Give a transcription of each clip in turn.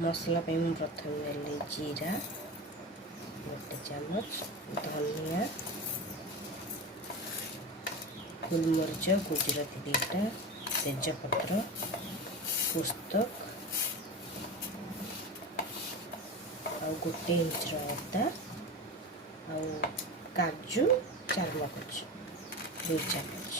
मसला पे मैं प्रथम नेली जीरा 1 चामच, धनिया, गोलमरिच, गुजराती 2टा, तेजपत्र, पुस्तक और 1 इंच अदा और काजू चारमगज 2 चामच।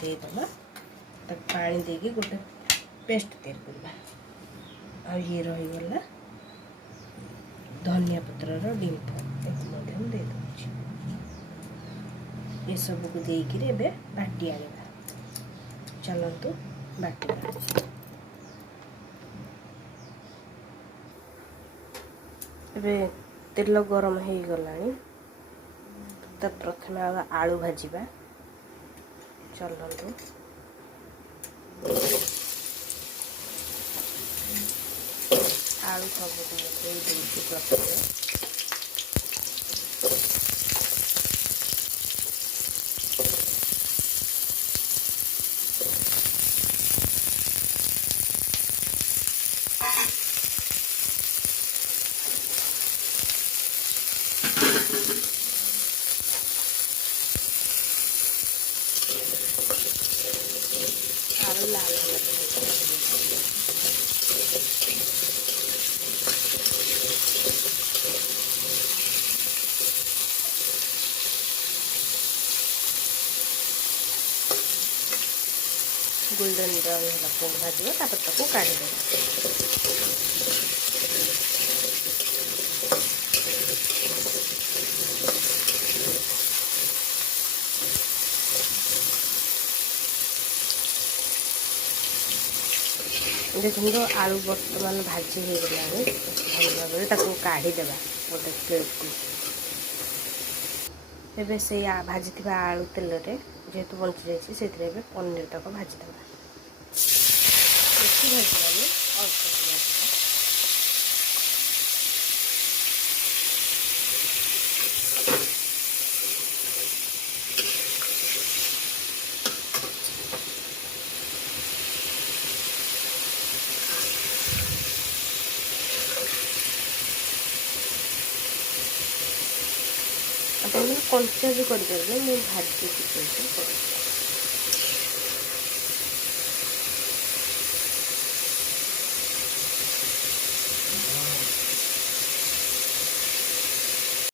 देदेबा पानी देके गोटे पेस्ट तैयार करवा। ये रहीगला धनिया पत्रर डिंप दे दूँ। ये सब को देकर एबे बाटी आनिबा। चलतु बाटिबा। एबे तेल गरम हो गलानी तो प्रथम आलू भाजिबा। चलतु आलू सब प्रथम आलू लाल गोल्डन ब्राउन है भाजो तापर काढ़ी दे। देखो तो आलू बर्तमान भाजी हो गला भल भाव काढ़ी देवा गोटे प्लेट को। एबे से भाजी आलू तेल रे जेहेतु बंची जाए पनीर तक भाजीदेवा। बेसी भाजवानी अल्प भाजवा। आप कंचा भी कर मुझे भाजी की